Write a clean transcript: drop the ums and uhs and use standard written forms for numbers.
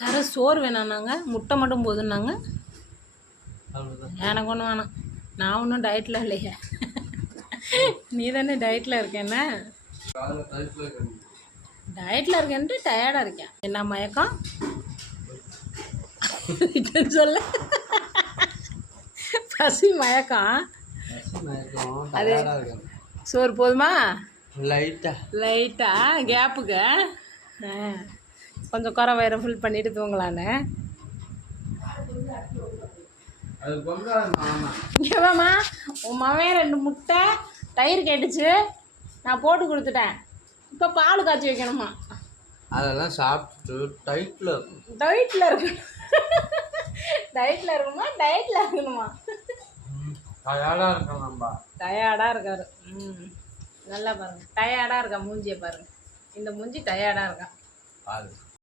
யாரும் சோறு வேணான்னாங்க, முட்டை மட்டும் போதுன்னாங்க. எனக்கு ஒன்றும் வேணாம், நான் ஒன்றும் டயட்டில் இல்லையே. நீ தானே டயட்டில் இருக்கேன்னா? டயட்டில் இருக்கேன்ட்டு டயர்டாக இருக்கேன். என்ன மயக்கம் சொல்ல? பசி மயக்கம். அது சோறு போதுமா? லைட்டா கேப்புக்கு கொஞ்சம் குறை வயிறை ஃபுல் பண்ணிட்டு தூங்கலான்னு. இங்கேவாம்மா உன் மவன் 2 முட்டை தயிர் கேட்டுச்சு, நான் போட்டு கொடுத்துட்டேன். இப்போ பால் காய்ச்சி வைக்கணுமா? அதெல்லாம் சாப்பிட்டு டயட்டில் இருக்கணும். டயட்டில் இருக்கணுமா? டயட்டில் இருக்கணுமா? டயர்டாக இருக்கணும்பா. டயர்டாக இருக்காரு. நல்லா பாருங்க, டயர்டாக இருக்கா மூஞ்சியை பாருங்க. இந்த மூஞ்சி டயர்டாக இருக்கா.